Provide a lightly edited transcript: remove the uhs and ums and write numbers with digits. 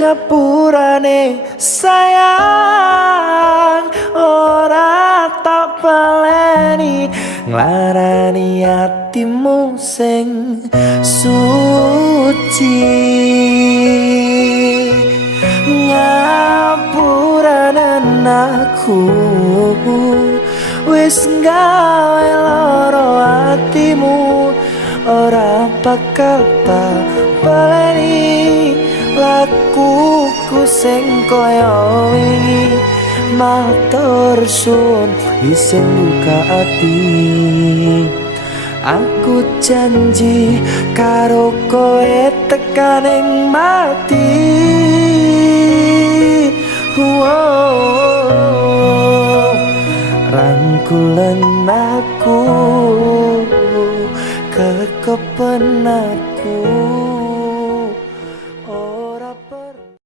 Ngapurane sayang ora tak baleni nglarani atimu sing suci. Ngapuranen aku wis gawe loro atimu, ora bakal tak baleni lakuku sing koyo wingi. Matur suwun isin buka ati, aku janji karo koe tekan ing mati. Rangkulan aku kekepen aku.